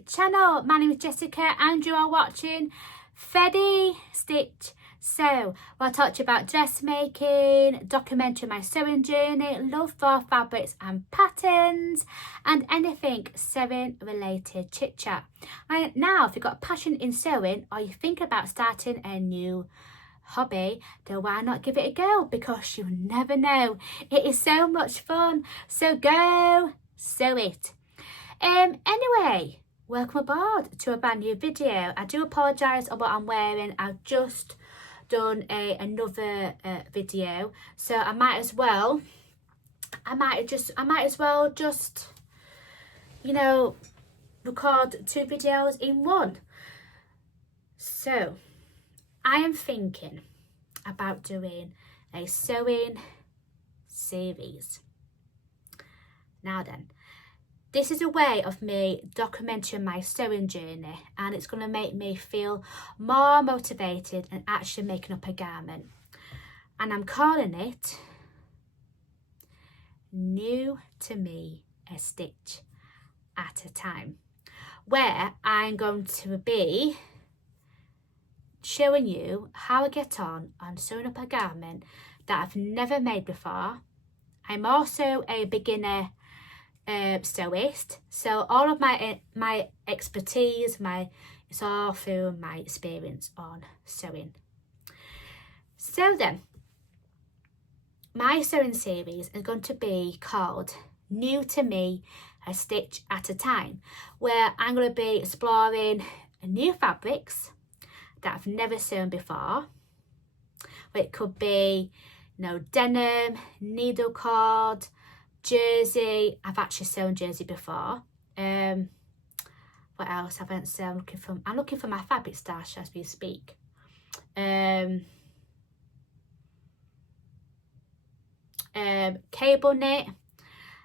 my channel. My name is Jessica and you are watching Freddy Stitch Sew, where I talk to you about dressmaking, documenting my sewing journey, love for fabrics and patterns, and anything sewing related chit chat. And now, if you've got a passion in sewing or you think about starting a new hobby, then why not give it a go? Because you never know. It is so much fun. So go sew it. Anyway, welcome aboard to a brand new video. I do apologise on what I'm wearing. I've just done another video, so I might as well just you know, record two videos in one. So I am thinking about doing a sewing series. Now then, this is a way of me documenting my sewing journey, and it's going to make me feel more motivated and actually making up a garment. And I'm calling it New to Me, a Stitch at a Time, where I'm going to be showing you how I get on sewing up a garment that I've never made before. I'm also a beginner sewist, so all of my expertise, it's all through my experience on sewing. So then, my sewing series is going to be called New to Me, a Stitch at a Time, where I'm going to be exploring new fabrics that I've never sewn before. It could be, you know, denim, needle cord, jersey. I've actually sewn jersey before. What else haven't sewn? I'm looking for my fabric stash as we speak. Cable knit,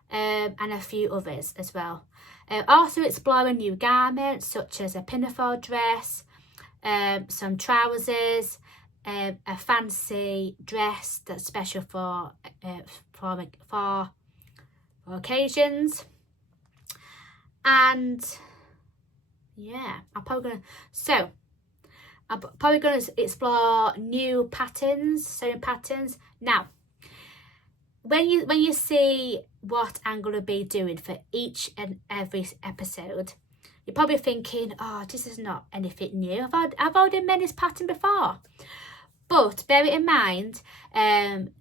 and a few others as well. Also exploring new garments such as a pinafore dress, some trousers, a fancy dress that's special for occasions. And yeah, I'm probably going to explore new patterns, sewing patterns. Now, when you see what I'm going to be doing for each and every episode, you're probably thinking, oh, this is not anything new. I've already made this pattern before. But bear it in mind,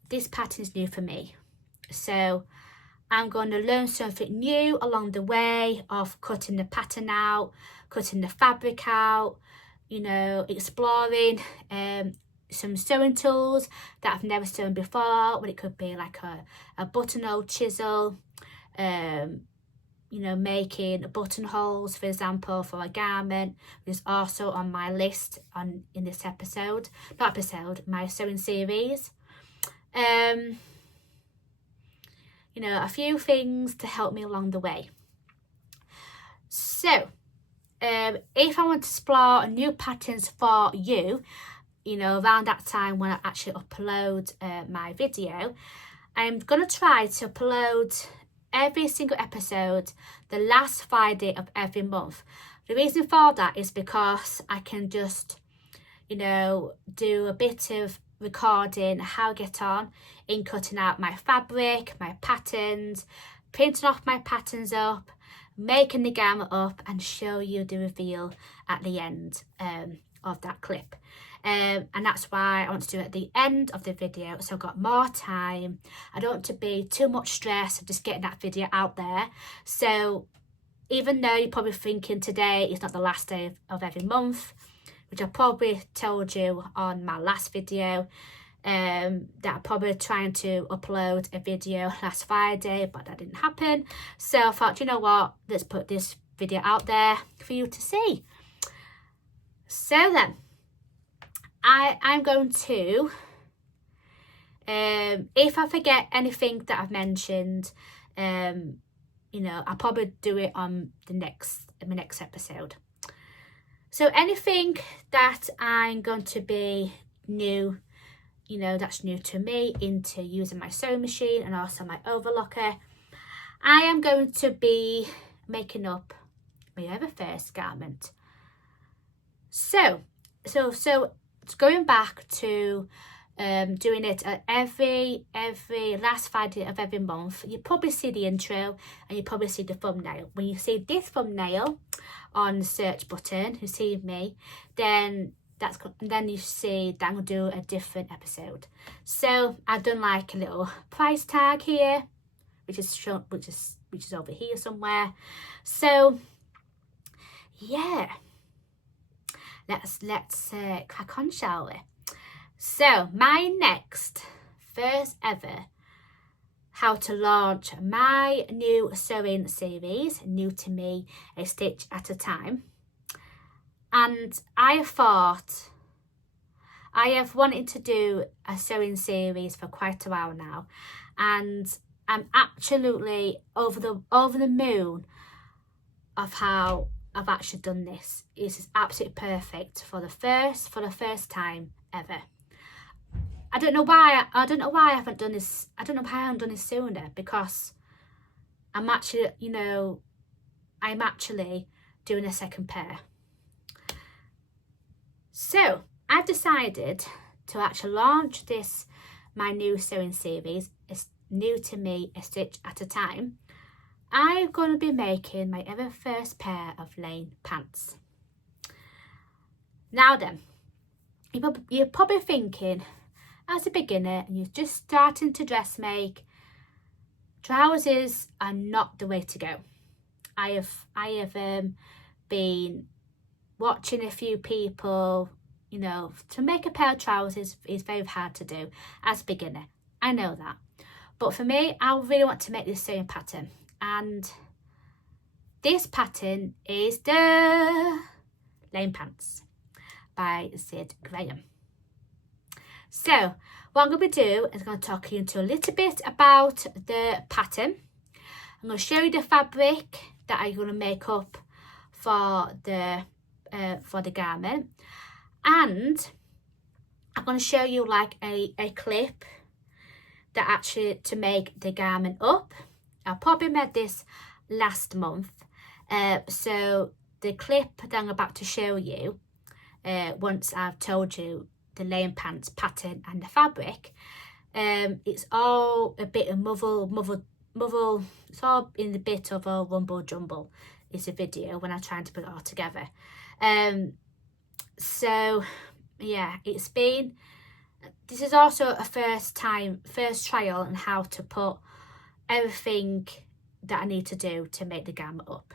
this pattern is new for me. So I'm going to learn something new along the way of cutting the pattern out, cutting the fabric out, you know, exploring some sewing tools that I've never sewn before. When it could be like a buttonhole chisel, you know, making buttonholes, for example, for a garment, which is also on my list in this episode. Not episode, my sewing series. You know, a few things to help me along the way. So, if I want to explore new patterns for you, you know, around that time when I actually upload my video, I'm going to try to upload every single episode the last Friday of every month. The reason for that is because I can just, you know, do a bit of recording how I get on in cutting out my fabric, my patterns, printing off my patterns up, making the garment up, and show you the reveal at the end of that clip. And that's why I want to do it at the end of the video, so I've got more time. I don't want to be too much stress of just getting that video out there. So even though you're probably thinking today is not the last day of every month, which I probably told you on my last video, that I'm probably trying to upload a video last Friday, but that didn't happen. So I thought, you know what, let's put this video out there for you to see. So then, I'm going to, if I forget anything that I've mentioned, you know, I'll probably do it on my next episode. So anything that I'm going to be new, you know, that's new to me, into using my sewing machine and also my overlocker, I am going to be making up my ever first garment. So going back to doing it at every last Friday of every month, you probably see the intro and you probably see the thumbnail. When you see this thumbnail on the search button, you see me, then you see that I'm gonna do a different episode. So I've done like a little price tag here, which is over here somewhere. So yeah, let's crack on, shall we? So my first ever how to launch my new sewing series, New to Me, A Stitch at a Time. And I have wanted to do a sewing series for quite a while now, and I'm absolutely over the moon of how I've actually done this. It's absolutely perfect for the first time ever. I don't know why I haven't done this. I don't know why I haven't done this sooner, because I'm actually doing a second pair. So I've decided to actually launch my new sewing series, It's New to Me, A Stitch at a Time. I'm going to be making my ever first pair of lane pants. Now then, you're probably thinking, as a beginner and you're just starting to dress make, trousers are not the way to go. I have been watching a few people, to make a pair of trousers is very hard to do as a beginner. I know that. But for me, I really want to make this sewing pattern. And this pattern is the Lane Pants by Syd Graham. So what I'm going to do is I'm going to talk you into a little bit about the pattern. I'm going to show you the fabric that I'm going to make up for the garment, and I'm going to show you like a clip that actually to make the garment up. I probably made this last month, so the clip that I'm about to show you, once I've told you the Lane Pants pattern and the fabric, it's all a bit of muddle, it's all in the bit of a rumble jumble is a video when I'm trying to put it all together. So yeah, this is also a first trial on how to put everything that I need to do to make the garment up.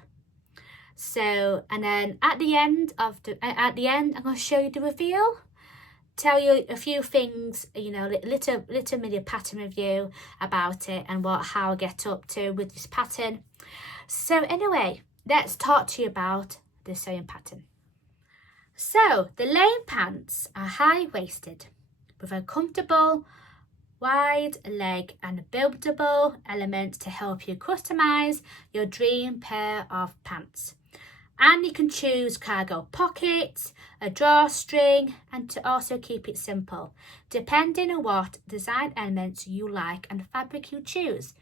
So, and then at the end I'm going to show you the reveal, tell you a few things, little mini pattern review about it and how I get up to with this pattern. So anyway, let's talk to you about the sewing pattern. So the Lane Pants are high-waisted with a comfortable wide leg and buildable elements to help you customize your dream pair of pants. And you can choose cargo pockets, a drawstring, and to also keep it simple, depending on what design elements you like and fabric you choose.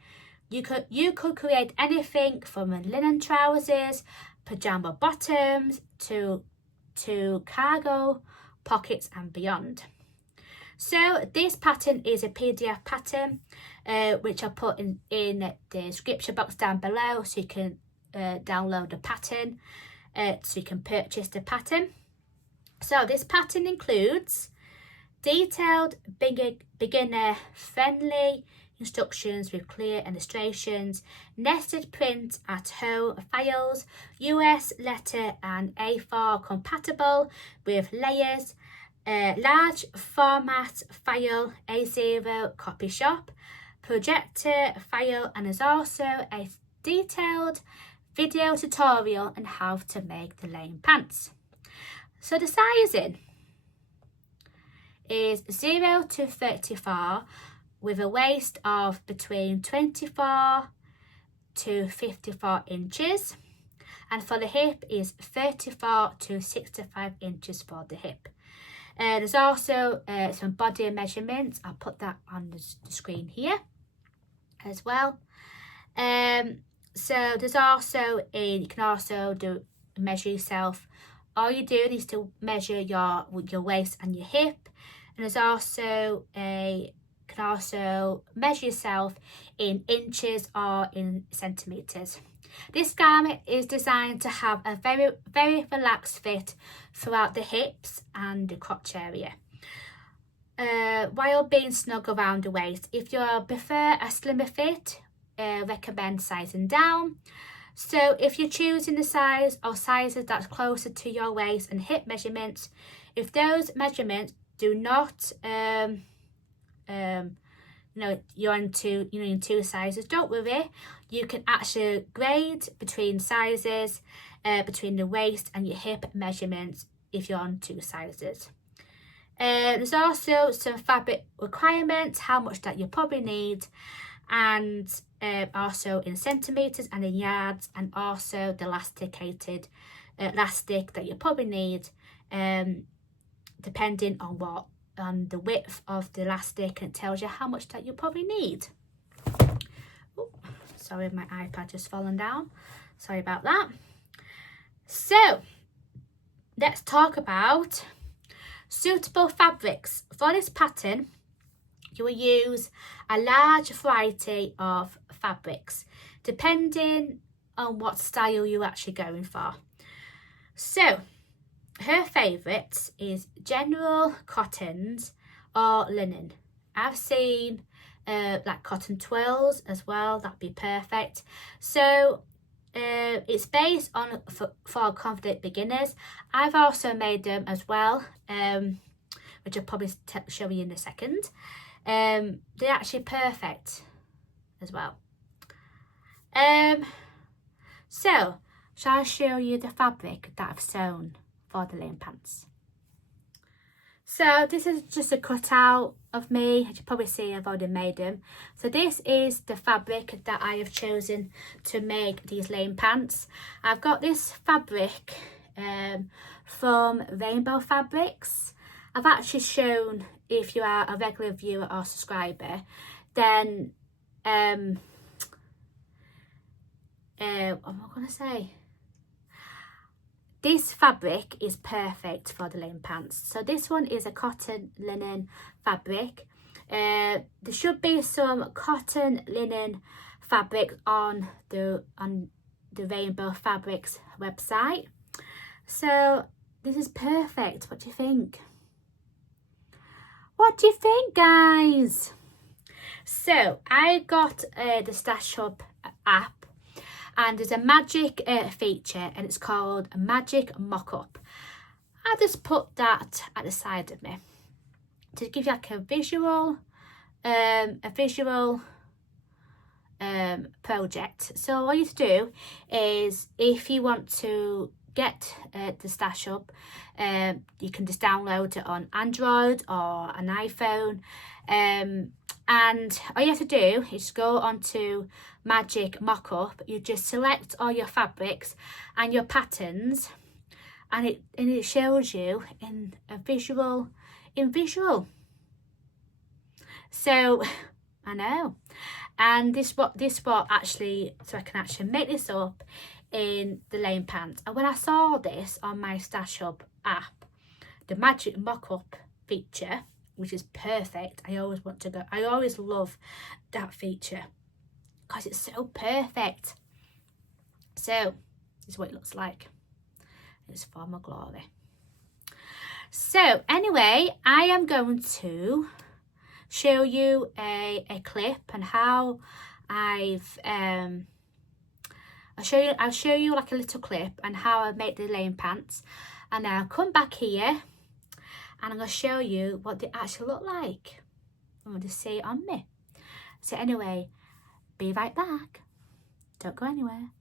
You could create anything from linen trousers, pajama bottoms, to cargo pockets and beyond. So this pattern is a PDF pattern, which I'll put in the description box down below, so you can download the pattern, so you can purchase the pattern. So this pattern includes detailed, beginner-friendly instructions with clear illustrations, nested print at home files, US letter and A4 compatible with layers, large format file, A0 copy shop, projector file, and there's also a detailed video tutorial on how to make the Lane Pants. So the sizing is 0 to 34 with a waist of between 24 to 54 inches, and for the hip is 34 to 65 inches for the hip. There's also some body measurements. I'll put that on the screen here as well. So there's also you can also measure yourself. All you're doing is to measure your waist and your hip. And there's also you can also measure yourself in inches or in centimetres. This garment is designed to have a very, very relaxed fit throughout the hips and the crotch area, while being snug around the waist. If you prefer a slimmer fit, recommend sizing down. So if you're choosing the size or sizes that's closer to your waist and hip measurements, if those measurements do not, you're in two sizes, don't worry. You can actually grade between sizes, between the waist and your hip measurements if you're on two sizes. There's also some fabric requirements, how much that you probably need, and also in centimetres and in yards, and also the elasticated elastic that you probably need, depending on the width of the elastic, and it tells you how much that you probably need. Ooh, sorry, my iPad just fallen down. Sorry about that. So let's talk about suitable fabrics. For this pattern, you will use a large variety of fabrics, depending on what style you're actually going for. So her favourites is general cottons or linen. I've seen like cotton twirls as well, that'd be perfect. So it's based on for confident beginners. I've also made them as well, which I'll probably show you in a second. They're actually perfect as well. So shall I show you the fabric that I've sewn for the lane pants? So this is just a cutout of me. As you probably see, I've already made them. So this is the fabric that I have chosen to make these lane pants. I've got this fabric from Rainbow Fabrics. I've actually shown, if you are a regular viewer or subscriber, then what am I going to say? This fabric is perfect for the lane pants. So this one is a cotton linen fabric. There should be some cotton linen fabric on the Rainbow Fabrics website. So this is perfect. What do you think? What do you think, guys? So I got the Stash Hub app. And there's a magic feature, and it's called a magic mock-up. I just put that at the side of me to give you like a visual project. So all you have to do is, if you want to get the Stash Hub, you can just download it on Android or an iPhone. And all you have to do is go onto Magic Mock-up. You just select all your fabrics and your patterns, and it shows you in visual. So I know, and this actually, so I can actually make this up in the lane pants. And when I saw this on my Stash Hub app, the Magic Mock-up feature, which is perfect. I always love that feature because it's so perfect. So this is what it looks like. It's for my glory. So anyway, I am going to show you a clip and how I'll show you like a little clip and how I make the lane pants, and then I'll come back here and I'm going to show you what they actually look like. I'm going to see it on me. So anyway, be right back. Don't go anywhere.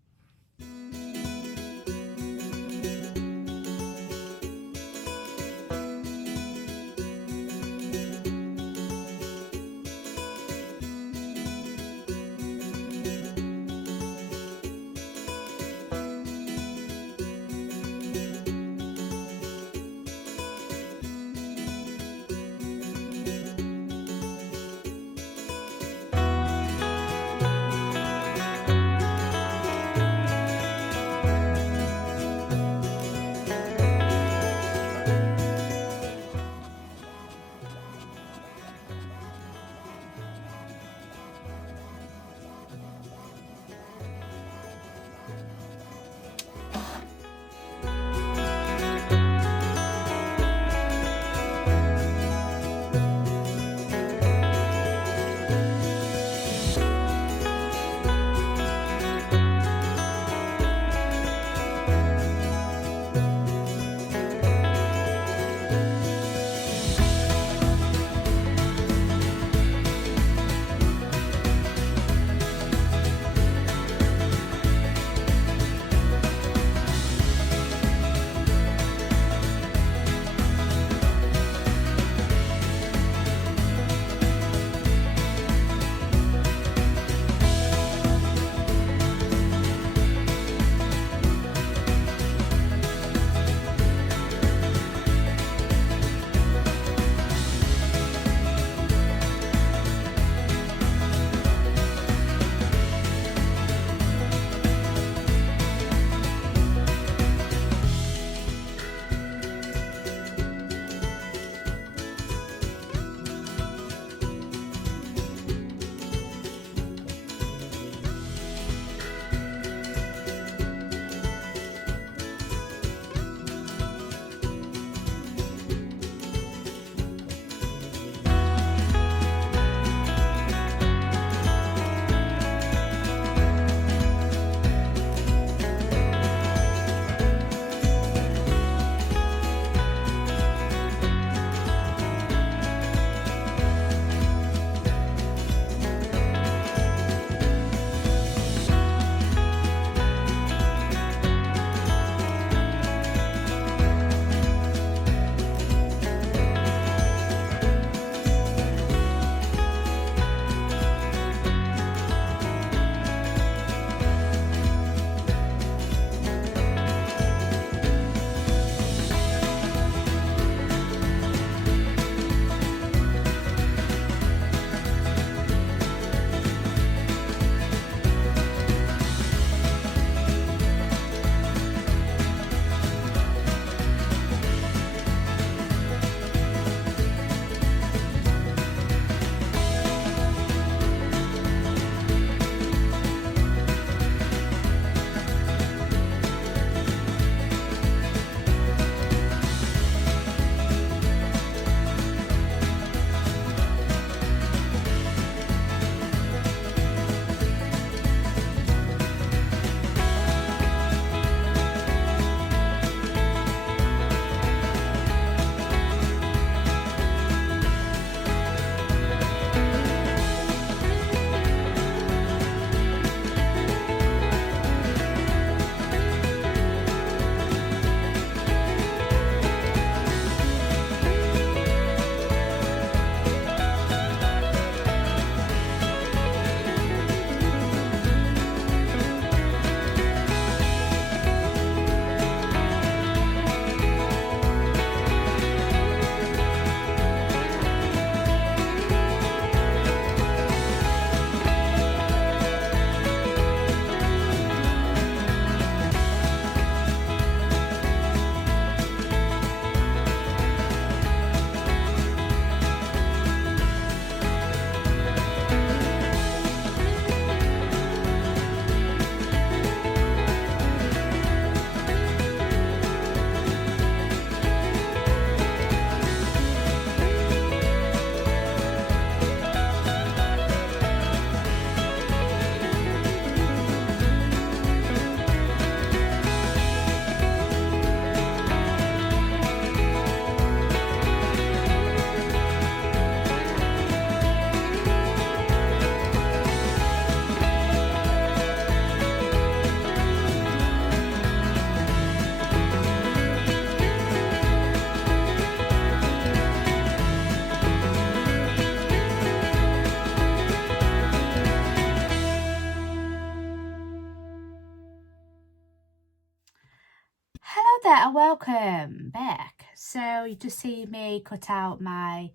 and welcome back. So you just see me cut out my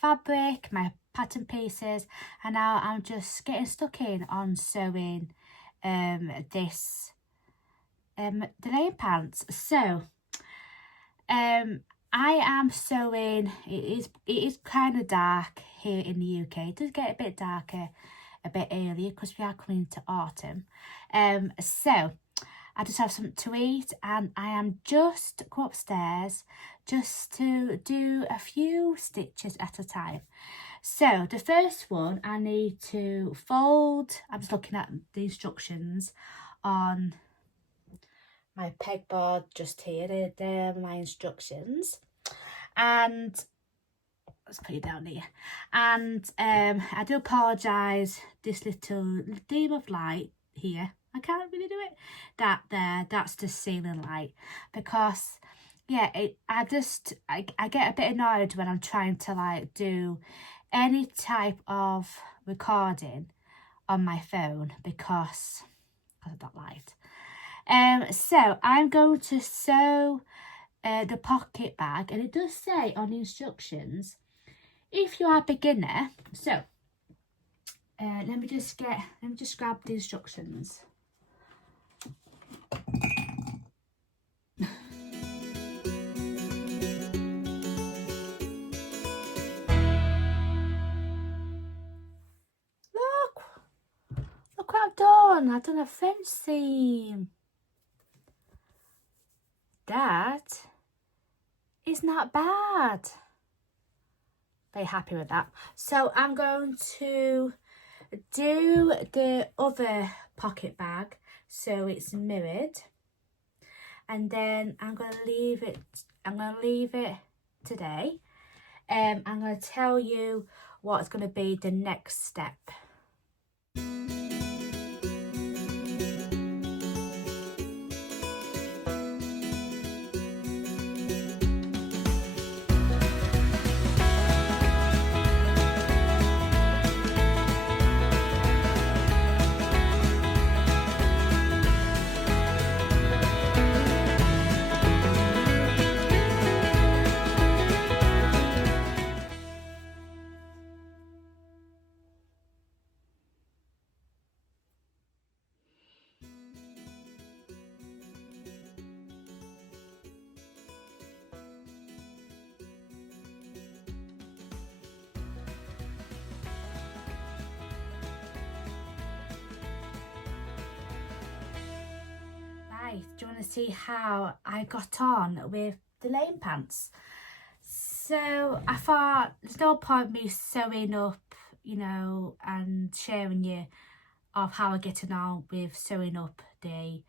fabric, my pattern pieces, and now I'm just getting stuck in on sewing this the lane pants. So I am sewing, it is kind of dark here in the UK. It does get a bit darker a bit earlier because we are coming into autumn. So I just have something to eat, and I am just go upstairs just to do a few stitches at a time. So the first one, I need to fold. I'm just looking at the instructions on my pegboard just here. They're my instructions, and let's put it down here. And I do apologise, this little beam of light here, I can't really do it. That there, that's the ceiling light, because yeah, I get a bit annoyed when I'm trying to like do any type of recording on my phone because of that light. So I'm going to sew the pocket bag, and it does say on the instructions, if you are a beginner. So let me just grab the instructions. Look what I've done. I've done a French seam. That is not bad. Very happy with that. So I'm going to do the other pocket bag so it's mirrored, and then I'm going to leave it today. I'm going to tell you what's going to be the next step. Do you want to see how I got on with the lane pants? So I thought there's no point me sewing up, you know, and sharing you of how I get on with sewing up the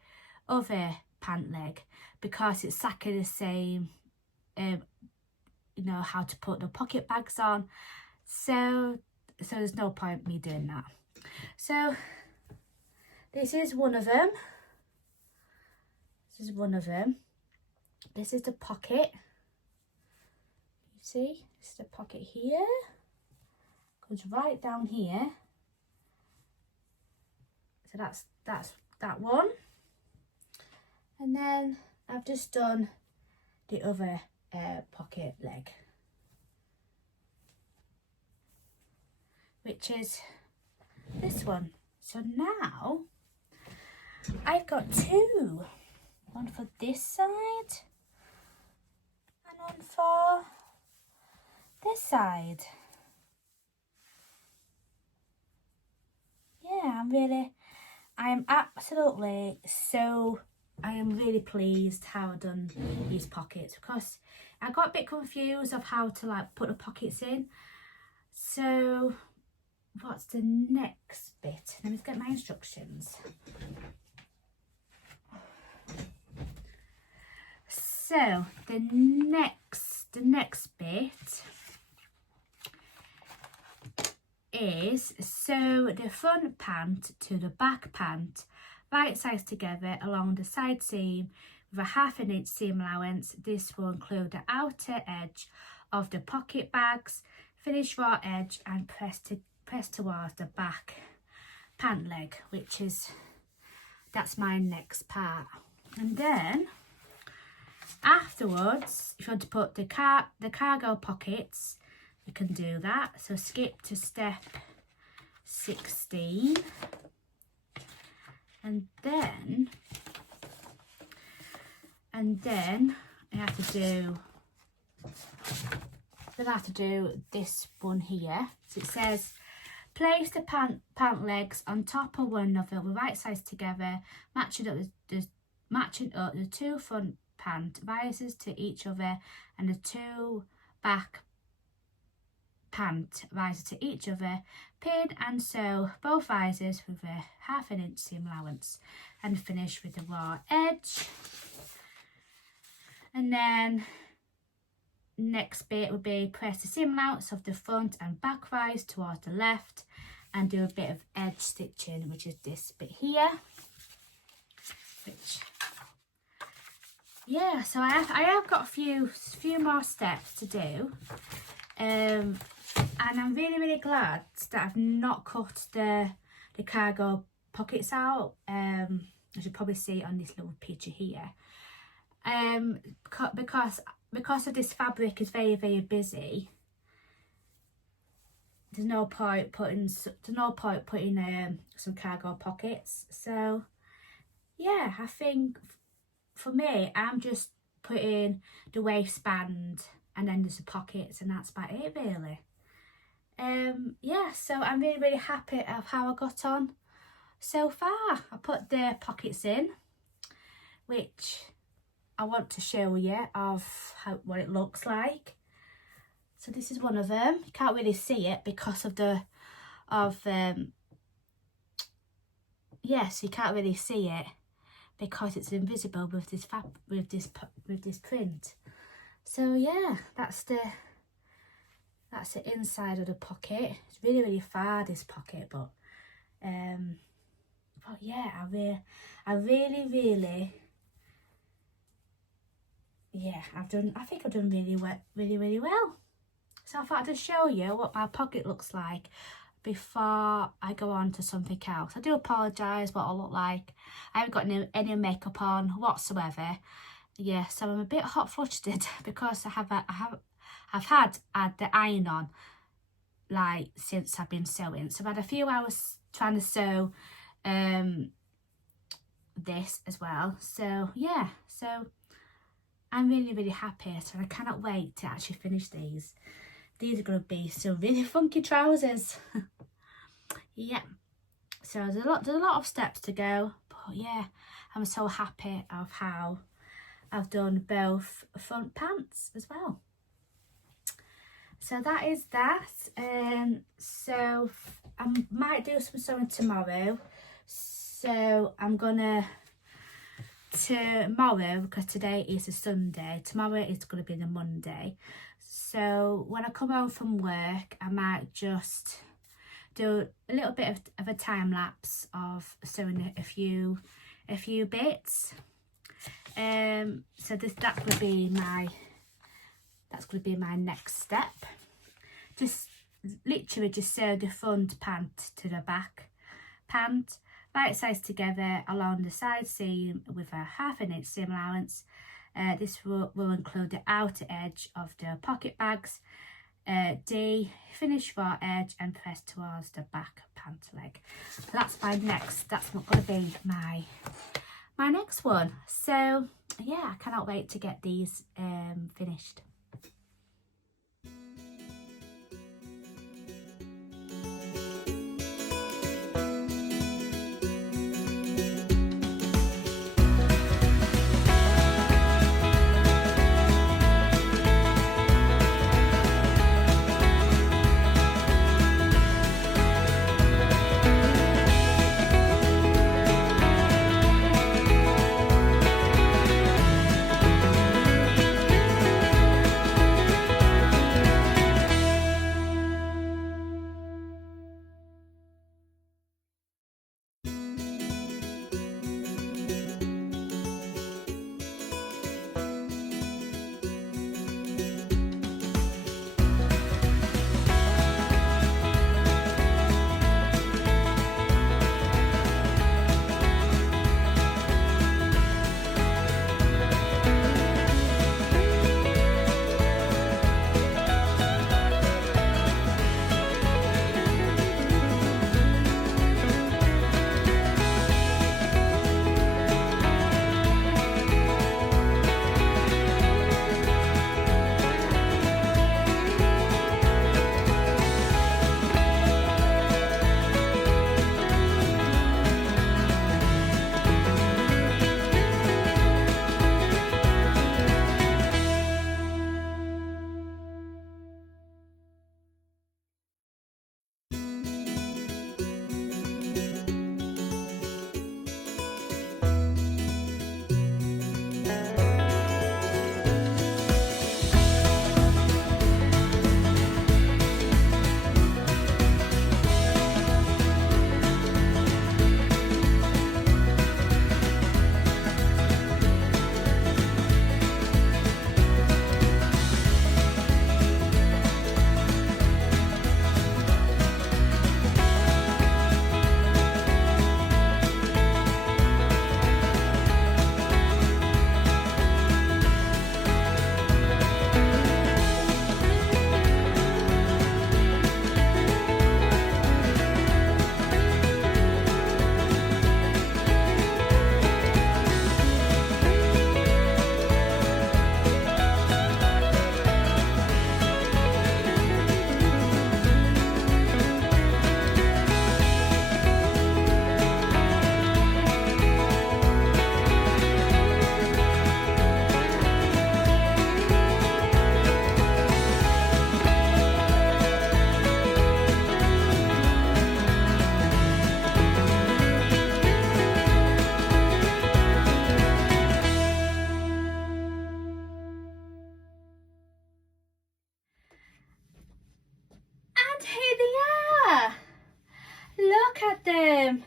other pant leg, because it's exactly the same, you know, how to put the pocket bags on. So there's no point me doing that. So this is one of them. This is one of them. This is the pocket. You see, this is the pocket here. Goes right down here. So that's that one. And then I've just done the other pocket leg, which is this one. So now I've got two. One for this side and one for this side. Yeah, I am really pleased how I've done these pockets, because I got a bit confused of how to like put the pockets in. So what's the next bit? Let me get my instructions. So the next bit is sew the front pant to the back pant, right sides together along the side seam with a 1/2 inch seam allowance. This will include the outer edge of the pocket bags. Finish raw edge and press towards the back pant leg, that's my next part. And then Afterwards, if you want to put the cargo pockets, you can do that. So skip to step 16, and then I have to do this one here. So it says, place the pant legs on top of one another with right sides together, matching up the two front pant visors to each other and the two back pant visors to each other. Pin and sew both visors with a 1/2 inch seam allowance and finish with the raw edge. And then next bit would be press the seam allowance of the front and back rise towards the left and do a bit of edge stitching, which is this bit here. Which, yeah, so I have got a few more steps to do, and I'm really glad that I've not cut the cargo pockets out. As you probably see on this little picture here, because of this fabric is very busy. There's no point putting some cargo pockets. So yeah, I think for me, I'm just putting the waistband and then there's the pockets, and that's about it really. Yeah, so I'm really happy of how I got on so far. I put the pockets in, which I want to show you of what it looks like. So this is one of them. You can't really see it because of yes, you can't really see it because it's invisible with this print. So yeah, that's the inside of the pocket. It's really far, this pocket, but yeah, I really, yeah, I think I've done really well. So I thought I'd just show you what my pocket looks like before I go on to something else. I do apologise what I look like. I haven't got any makeup on whatsoever. Yeah, so I'm a bit hot flustered because I've had the iron on like since I've been sewing. So I've had a few hours trying to sew this as well. So yeah, so I'm really happy. So I cannot wait to actually finish these. These are going to be some really funky trousers. Yeah, so there's a lot of steps to go, but yeah, I'm so happy of how I've done both front pants as well. So that is that. So I might do some sewing tomorrow. So I'm gonna tomorrow, because today is a Sunday, tomorrow is going to be the Monday. So when I come home from work, I might just do a little bit of a time lapse of sewing a few bits. So that's going to be my next step. Just literally just sew the front pant to the back pant, right sides together along the side seam with a 1/2 inch seam allowance. This will include the outer edge of the pocket bags. D, finish raw edge and press towards the back pant leg. So that's my next. That's not going to be my next one. So yeah, I cannot wait to get these finished. look at them.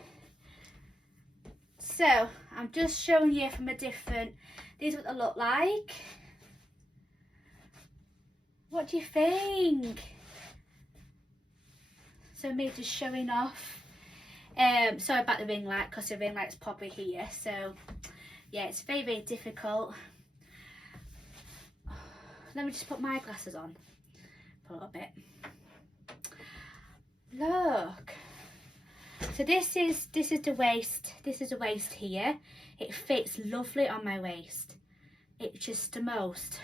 So I'm just showing you from a different, these are what they look like. What do you think? So me just showing off. Sorry about the ring light, because the ring light's probably here. So yeah, it's very, very difficult. Let me just put my glasses on for a little bit. Look. So this is the waist. This is the waist here. It fits lovely on my waist. It's just the most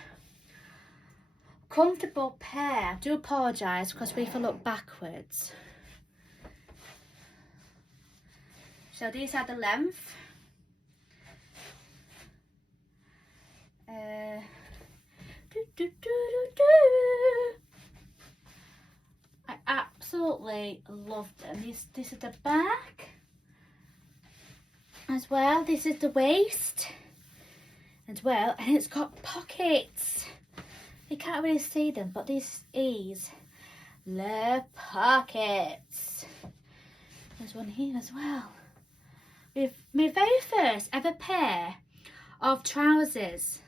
comfortable pair. I do apologise because if I look backwards. So these are the length. I absolutely love them. This is the back as well. This is the waist as well, and it's got pockets. You can't really see them, but this is the pockets. There's one here as well. With my very first ever pair of trousers.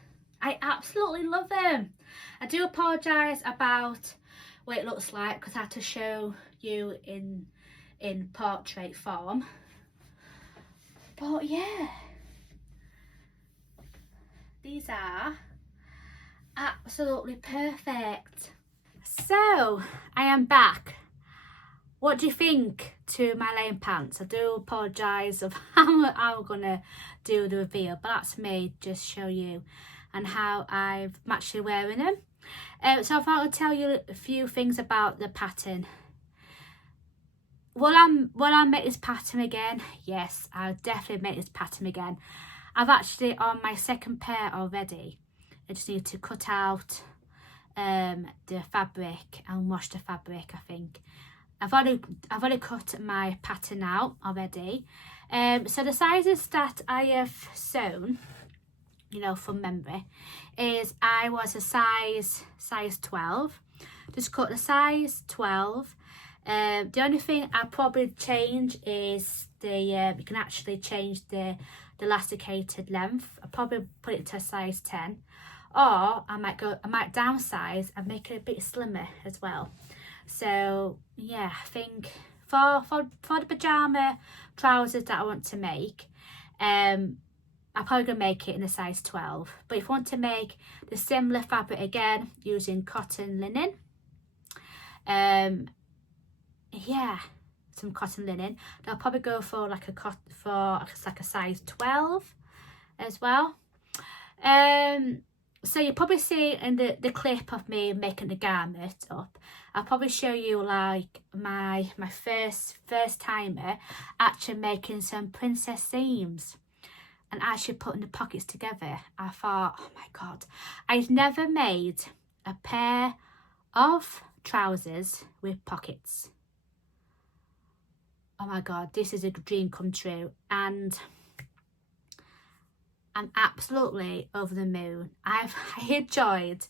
I absolutely love them. I do apologise about what it looks like because I had to show you in portrait form. But yeah, these are absolutely perfect. So I am back. What do you think to my lane pants? I do apologise of how I'm gonna do the reveal, but that's me just show you and how I'm actually wearing them. So I thought I'd tell you a few things about the pattern. Will I make this pattern again? Yes, I'll definitely make this pattern again. I've actually on my second pair already. I just need to cut out the fabric and wash the fabric, I think. I've already cut my pattern out already. So the sizes that I have sewn, you know, from memory, is I was a size 12. Just cut the size 12. The only thing I probably change is the you can actually change the elasticated length. I'll probably put it to a size 10, or I might downsize and make it a bit slimmer as well. So yeah, I think for the pyjama trousers that I want to make, I'm probably gonna make it in a size 12. But if you want to make the similar fabric again using cotton linen, yeah, some cotton linen, I'll probably go for like a size 12 as well. So you probably see in the clip of me making the garment up, I'll probably show you like my first timer actually making some princess seams and actually putting the pockets together. I thought, oh my god, I've never made a pair of trousers with pockets. Oh my god, this is a dream come true, and I'm absolutely over the moon. I enjoyed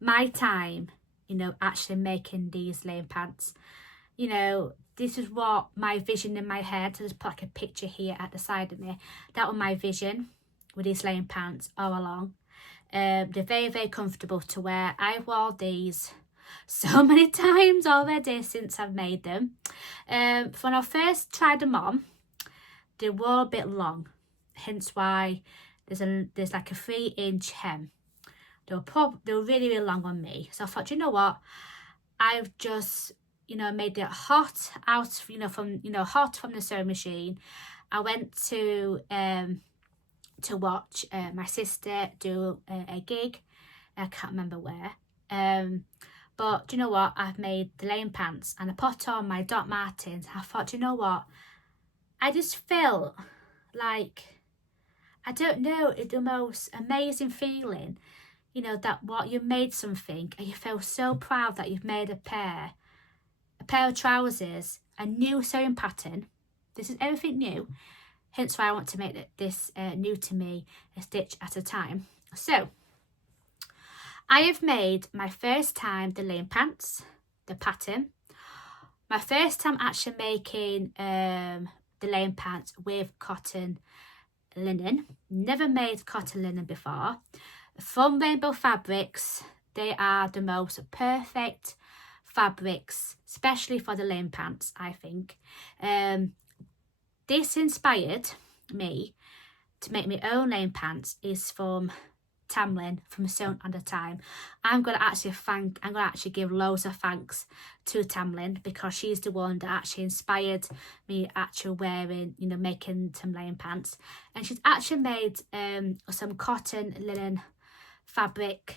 my time, you know, actually making these lane pants. You know, this is what my vision in my head. So just put like a picture here at the side of me. That was my vision with these lane pants all along. They're very, very comfortable to wear. I've worn these so many times already since I've made them. When I first tried them on, they were a bit long. Hence why there's like a 3-inch hem. They were really, really long on me. So I thought, you know what, I've just, you know, made it hot out, you know, hot from the sewing machine. I went to watch my sister do a gig. I can't remember where. But do you know what, I've made the lane pants and I put on my Doc Martens. I thought, do you know what, I just felt like, I don't know, it's the most amazing feeling, you know, that what you made something and you feel so proud that you've made a pair of trousers, a new sewing pattern. This is everything new, hence why I want to make this new to me, a stitch at a time. So I have made my first time the lane pants, the pattern. my first time actually making the laying pants with cotton linen. Never made cotton linen before. From Rainbow Fabrics, they are the most perfect fabrics, especially for the laying pants, I think. This inspired me to make my own laying pants is from Tamlin from Sewn on the Time. I'm gonna actually give loads of thanks to Tamlin, because she's the one that actually inspired me actually wearing, you know, making some laying pants. And she's actually made some cotton linen fabric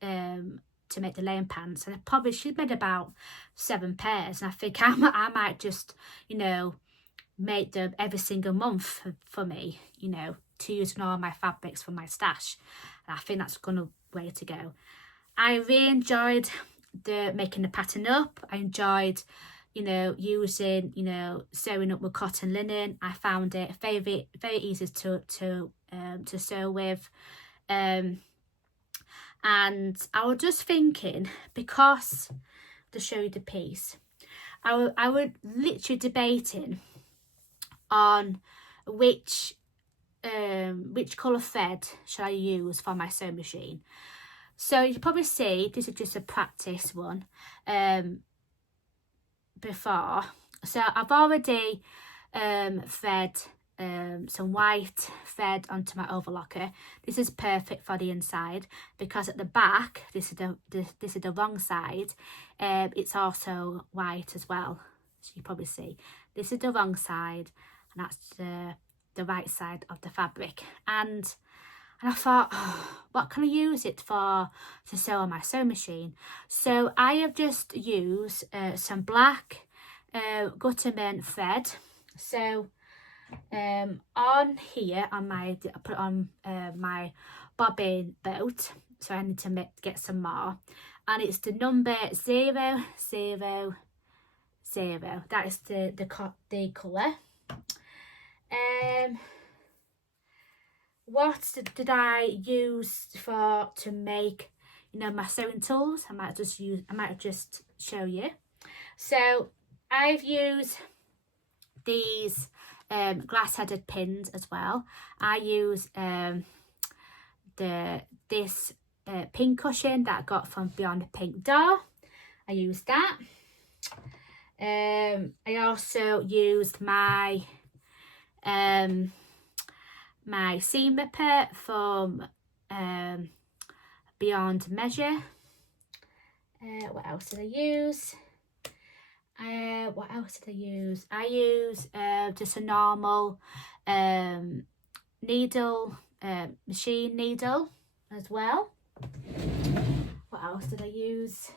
to make the laying pants, and she's made about 7 pairs, and I think I might just, you know, make them every single month for me, you know, to use in all my fabrics for my stash. And I think that's gonna way to go. I really enjoyed making the pattern up. I enjoyed, you know, using, you know, sewing up with cotton linen. I found it very easy to sew with. And I was just thinking, because to show you the piece, I would literally debating on which colour thread should I use for my sewing machine. So you can probably see this is just a practice one before. So I've already thread some white thread onto my overlocker. This is perfect for the inside, because at the back, this is the wrong side. It's also white as well, so you probably see this is the wrong side, and that's the right side of the fabric. And I thought, oh, what can I use it for to sew on my sewing machine? So I have just used some black Gutterman thread. So on here, I put it on my bobbin boat, so I need to get some more, and it's the number 000. That is the colour. What did I use to make, you know, my sewing tools? I might just show you. So I've used these glass-headed pins as well. I use this pin cushion that I got from Beyond the Pink Door. I used that. I also used my my seam ripper from Beyond Measure. What else did I use? What else did I use? I use just a normal needle, machine needle as well. What else did I use?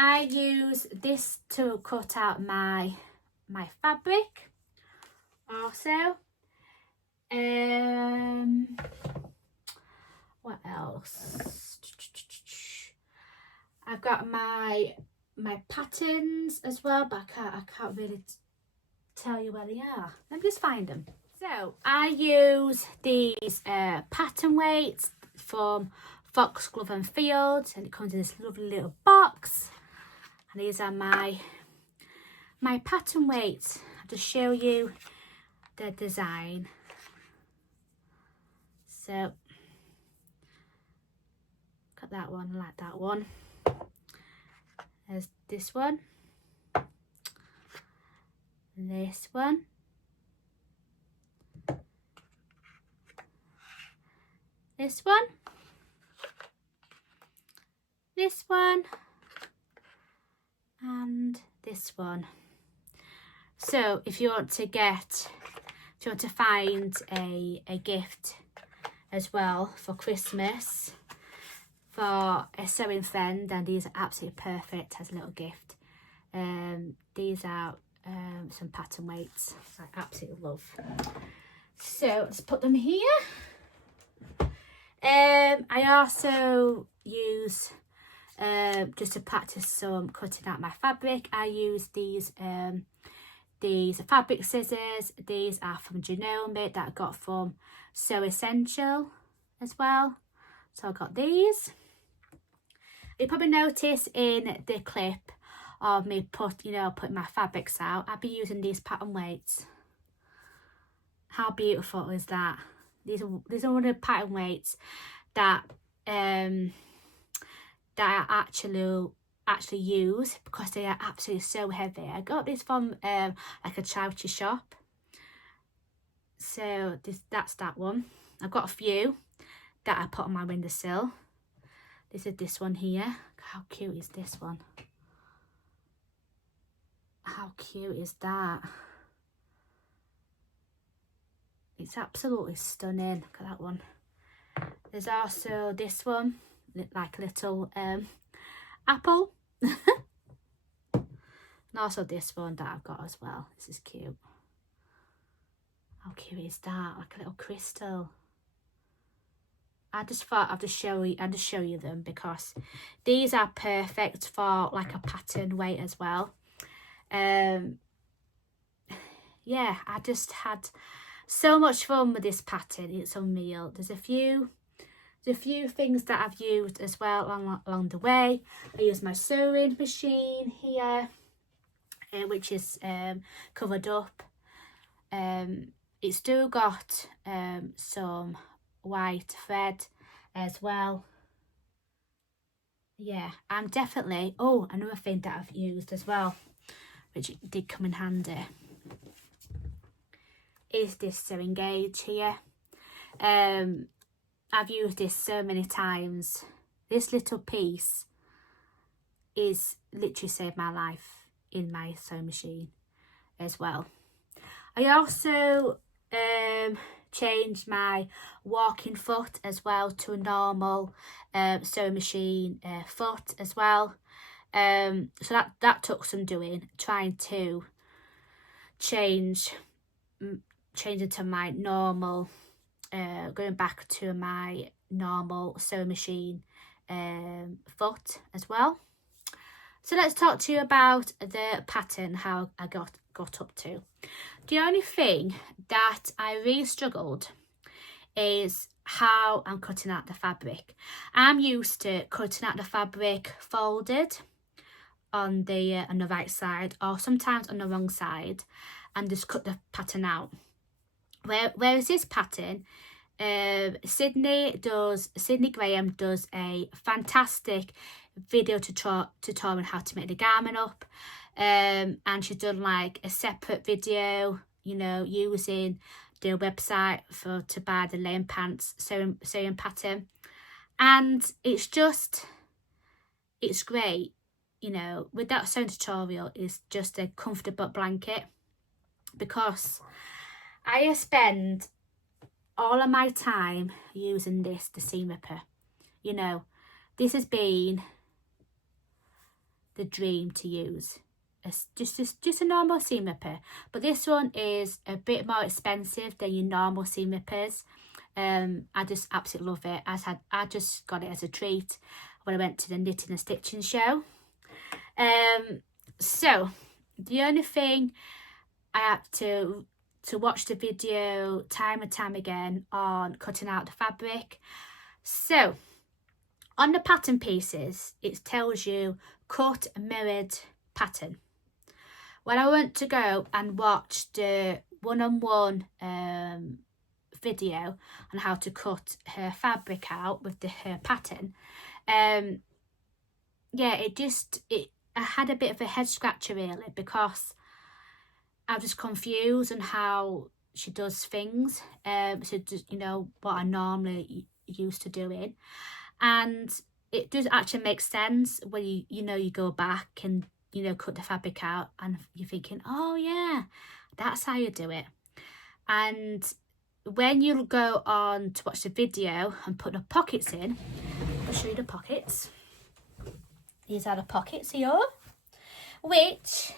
I use this to cut out my fabric also. What else? I've got my patterns as well, but I can't really tell you where they are. Let me just find them. So I use these pattern weights from Foxglove and Field, and it comes in this lovely little box. And these are my pattern weights. I'll just show you the design. So got that one, I like that one. There's this one, this one, this one, this one, and this one. So if you want to find a gift as well for Christmas for a sewing friend, then these are absolutely perfect as a little gift. These are some pattern weights I absolutely love. So let's put them here. I also use just to practice some cutting out my fabric. I use these fabric scissors. These are from Genome that I got from Sew Essential as well. So I got these. You probably notice in the clip of me putting my fabrics out, I'll be using these pattern weights. How beautiful is that? These are one of the pattern weights that I actually use because they are absolutely so heavy. I got this from like a charity shop. So that's that one. I've got a few that I put on my windowsill. This is this one here. How cute is this one? How cute is that? It's absolutely stunning. Look at that one. There's also this one, like a little apple. And also this one that I've got as well. This is cute. How cute is that? Like a little crystal. I just thought I'd just show you them because these are perfect for like a pattern weight as well. Yeah, I just had so much fun with this pattern. It's unreal. There's a few things that I've used as well along the way. I use my sewing machine here, which is covered up. It's still got some white thread as well. Yeah, I'm definitely, another thing that I've used as well, which did come in handy, is this sewing gauge here. I've used this so many times. This little piece is literally saved my life in my sewing machine as well. I also changed my walking foot as well to a normal sewing machine foot as well. So that took some doing, trying to change into my normal, going back to my normal sewing machine foot as well. So let's talk to you about the pattern, how I got up to. The only thing that I really struggled is how I'm cutting out the fabric. I'm used to cutting out the fabric folded on the right side, or sometimes on the wrong side, and just cut the pattern out. Whereas this pattern, Syd Graham does a fantastic video tutorial on how to make the garment up, and she's done like a separate video, using the website to buy the laying pants sewing pattern, and it's great. With that sewing tutorial, is just a comfortable blanket, because I spend all of my time using the seam ripper. This has been the dream to use. It's just a normal seam ripper, but this one is a bit more expensive than your normal seam rippers. I just absolutely love it. I just got it as a treat when I went to the knitting and stitching show. So the only thing, I have to watch the video time and time again on cutting out the fabric. So on the pattern pieces, it tells you cut mirrored pattern. When I went to go and watch the one-on-one video on how to cut her fabric out with her pattern, yeah, I had a bit of a head scratcher really, because I was just confused on how she does things. So just, what I normally used to doing, and it does actually make sense when you go back and cut the fabric out, and you're thinking, oh yeah, that's how you do it. And when you go on to watch the video and put the pockets in, I'll show you the pockets. These are the pockets here, which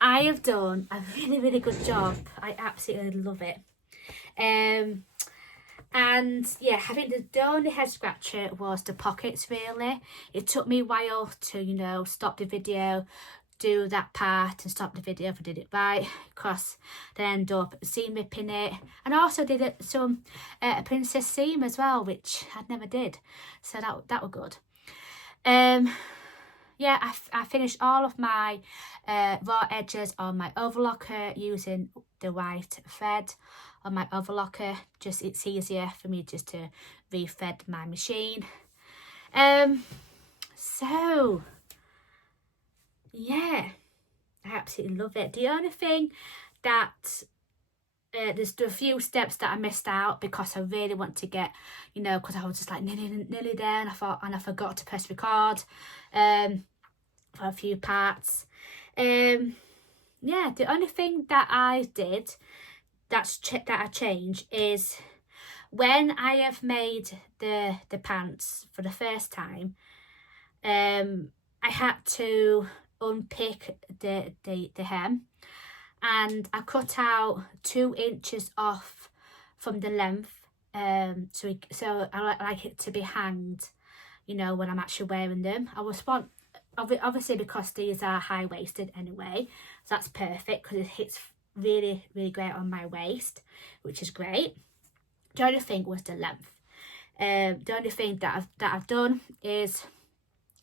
I have done a really, really good job. I absolutely love it. And yeah, the only head scratcher was the pockets really. It took me a while to, stop the video, do that part and stop the video if I did it right, because then I end up seam ripping it. And I also did some a princess seam as well, which I never did, so that was good. Yeah, I finished all of my raw edges on my overlocker using the white thread on my overlocker. Just it's easier for me just to re-thread my machine. So yeah, I absolutely love it. The only thing that there's a few steps that I missed out because I really want to get, you know, because I was just like nearly there, and I forgot to press record for a few parts. Yeah, the only thing that I did that I changed is when I have made the pants for the first time, I had to unpick the hem, and I cut out 2 inches off from the length, so I like it to be hanged, you know, when I'm actually wearing them. Obviously because these are high-waisted anyway, so that's perfect because it hits really great on my waist, which is great. The only thing was the length. The only thing that I've done is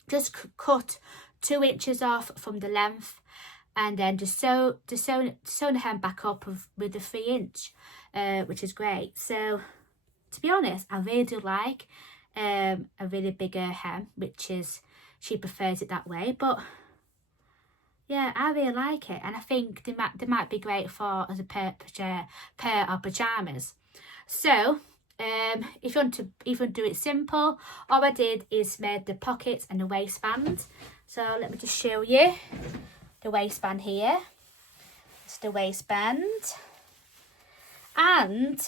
just cut 2 inches off from the length, and then just sew the hem back up with the 3 inch, which is great. So to be honest, I really do like a really bigger hem, which is, she prefers it that way, but yeah, I really like it, and I think they might be great for as a pair of pajamas. So if you want to even do it simple, all I did is made the pockets and the waistband. So let me just show you the waistband here. It's the waistband, and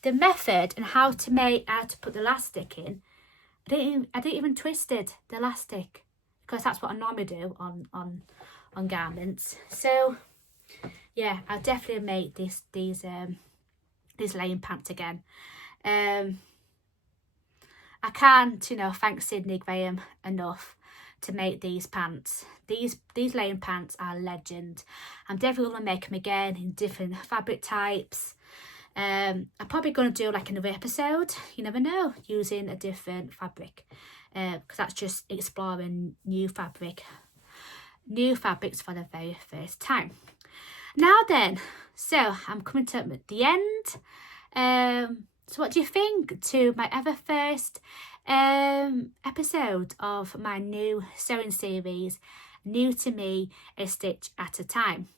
the method and how to put the elastic in. I didn't even twist the elastic, because that's what I normally do on garments. So yeah, I'll definitely make these laying pants again. I can't, you know, thank Syd Graham enough to make these pants. These laying pants are legend. I'm definitely going to make them again in different fabric types. I'm probably going to do like another episode, you never know, using a different fabric, because that's just exploring new fabrics for the very first time. Now then, so I'm coming to the end. So what do you think to my ever first episode of my new sewing series, New to Me, A Stitch at a Time?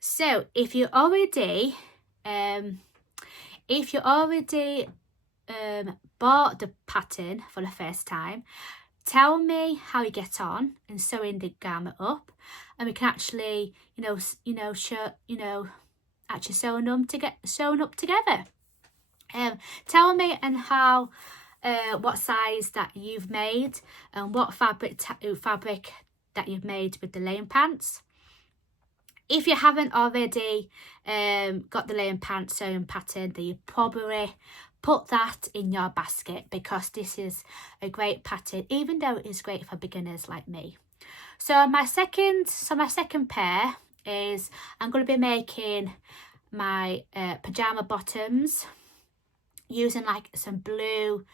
So if you already bought the pattern for the first time, tell me how you get on in sewing the garment up, and we can actually, actually sewn up together. Tell me and how, what size that you've made, and what fabric that you've made with the laying pants. If you haven't already got the laying pants sewing pattern, then you probably put that in your basket, because this is a great pattern, even though it's great for beginners like me. So my second pair is, I'm going to be making my pajama bottoms using like some blue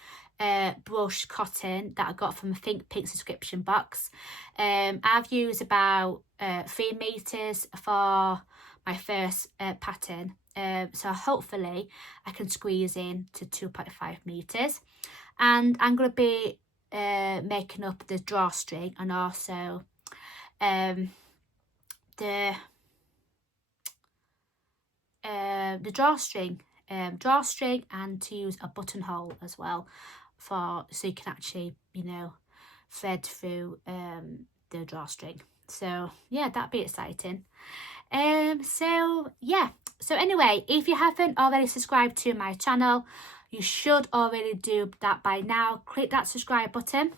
brush cotton that I got from a Think Pink subscription box. I've used about 3 meters for my first pattern, so hopefully I can squeeze in to 2.5 meters, and I'm going to be making up the drawstring, and also the drawstring, and to use a buttonhole as well, so you can actually, thread through the drawstring. So yeah, that'd be exciting. So anyway, if you haven't already subscribed to my channel, you should already do that by now. Click that subscribe button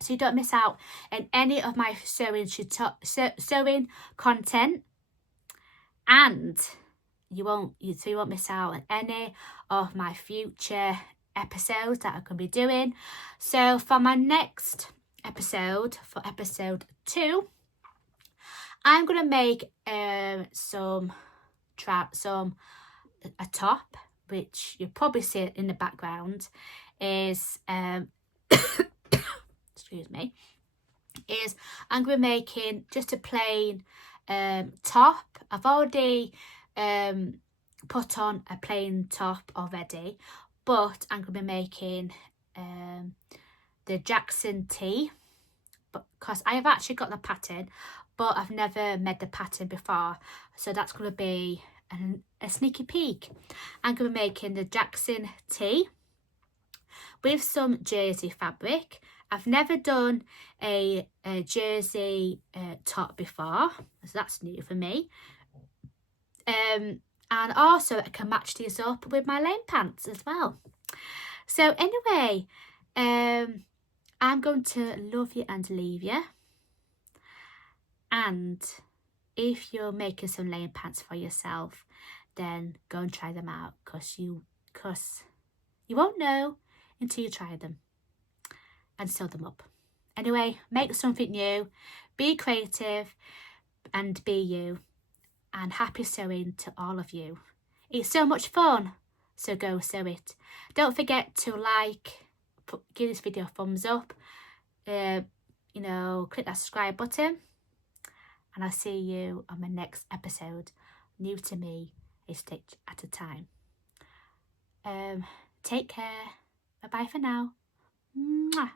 so you don't miss out on any of my sewing content, and you won't miss out on any of my future episodes that I'm going to be doing. So for my next episode, for episode 2, I'm going to make a top, which you'll probably see in the background, is excuse me, is I'm going to be making just a plain top. I've already put on a plain top already, but I'm going to be making the Jackson tee, because I have actually got the pattern, but I've never made the pattern before, so that's going to be a sneaky peek. I'm going to be making the Jackson tee with some jersey fabric. I've never done a jersey top before, so that's new for me. And also I can match these up with my lane pants as well. So anyway, I'm going to love you and leave you. And if you're making some lane pants for yourself, then go and try them out, because you won't know until you try them and sew them up. Anyway, make something new, be creative and be you, and happy sewing to all of you. It's so much fun, so go sew it. Don't forget to give this video a thumbs up, you know, click that subscribe button, and I'll see you on my next episode. New to me, a stitch at a time. Take care. Bye bye for now. Mwah.